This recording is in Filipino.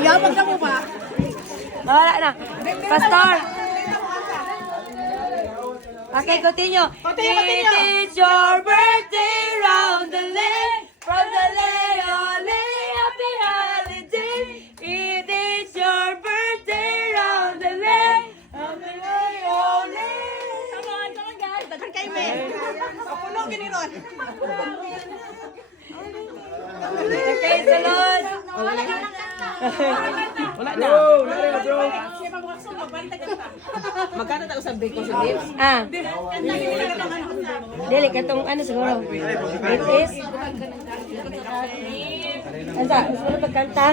Yabag na mo ba? Wala na. Pastor. Okay, continue. Continue. It is your birthday round the lane. From the lane, happy holiday. It is your birthday round the lane. Happy holiday. Come on guys. Dagan kay me. Apuno gini ron. Okay, salud. Wala na. Bro. Siya mabukso magbalik ka. Magkano tayo sa bacon sa lips? Ah, dili katong ano siguro. It is. Asa, siguro pagkanta.